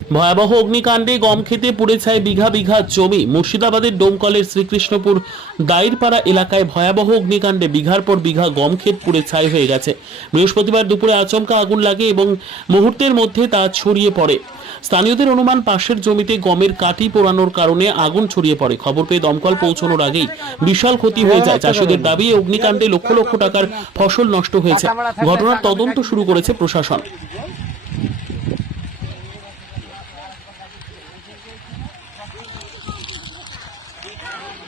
ভয়াবহ অগ্নিকাণ্ডে গম খেতে পুড়ে ছায় বিঘা বিঘা জমি। মুর্শিদাবাদের ডোমকলের শ্রীকৃষ্ণপুর দাইরপাড়া এলাকায় ভয়াবহ অগ্নিকাণ্ডে বিঘার পর বিঘা গম ক্ষেত পুড়ে ছাই হয়ে গেছে। বৃহস্পতিবার দুপুরে আচমকা আগুন লাগে এবং মুহূর্তের মধ্যে তা ছড়িয়ে পড়ে। স্থানীয়দের অনুমান, পাশের জমিতে গমের কাটি পোড়ানোর কারণে আগুন ছড়িয়ে পড়ে। খবর পেয়ে দমকল পৌঁছানোর আগেই বিশাল ক্ষতি হয়ে যায়। চাষিদের দাবি, অগ্নিকাণ্ডে লক্ষ লক্ষ টাকার ফসল নষ্ট হয়েছে। ঘটনার তদন্ত শুরু করেছে প্রশাসন।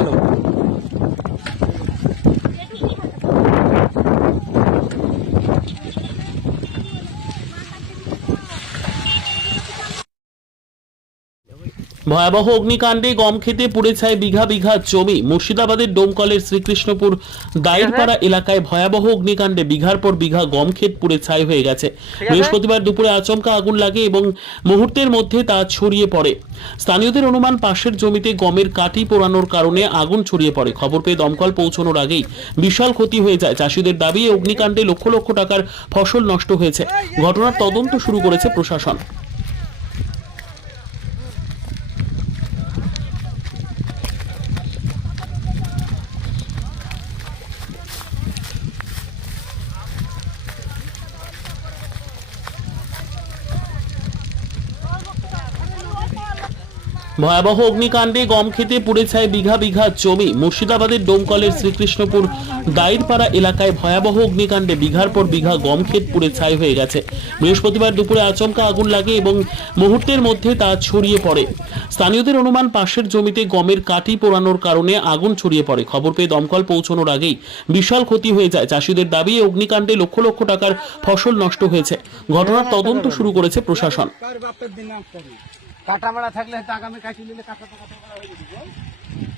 Cuéntanos. ভয়াবহ অগ্নিকাণ্ডে গম খেতে পুড়ে ছায় বিঘা বিঘা জমি। মুর্শিদাবাদের ডোমকলের শ্রীকৃষ্ণপুর দায়েরপাড়া এলাকায় ভয়াবহ অগ্নিকাণ্ডে বিঘার পর বিঘা গম ক্ষেত পুড়ে ছাই হয়ে গেছে। বৃহস্পতিবার দুপুরে আচমকা আগুন লাগে এবং মুহূর্তের মধ্যে তা ছড়িয়ে পড়ে। স্থানীয়দের অনুমান পাশের জমিতে গমের কাটি পোড়ানোর কারণে আগুন ছড়িয়ে পড়ে। খবর পেয়ে দমকল পৌঁছানোর আগেই বিশাল ক্ষতি হয়ে যায়। চাষিদের দাবি অগ্নিকাণ্ডে লক্ষ লক্ষ টাকার ফসল নষ্ট হয়েছে। ঘটনার তদন্ত শুরু করেছে প্রশাসন। ভয়াবহ অগ্নিকাণ্ডে গম খেতে পুড়ে ছায় বিঘা বিঘা জমি মুর্শিদাবাদের ডোমকলের শ্রীকৃষ্ণপুর দাইরপাড়া এলাকায় ভয়াবহ অগ্নিকাণ্ডে বিঘার পর বিঘা গম ক্ষেত পুড়ে ছাই হয়ে গেছে। বৃহস্পতিবার দুপুরে আচমকা আগুন লাগে এবং মুহূর্তের মধ্যে তা ছড়িয়ে পড়ে। স্থানীয়দের অনুমান, পাশের জমিতে গমের কাটি পোড়ানোর কারণে আগুন ছড়িয়ে পড়ে। খবর পেয়ে দমকল পৌঁছানোর আগেই বিশাল ক্ষতি হয়ে যায়। চাষিদের দাবি অগ্নিকাণ্ডে লক্ষ লক্ষ টাকার ফসল নষ্ট হয়েছে। ঘটনার তদন্ত শুরু করেছে প্রশাসন। কাটা মারা থাকলে হয়তো আগামী কাটি নিলে কাটা টাকা হয়ে যেত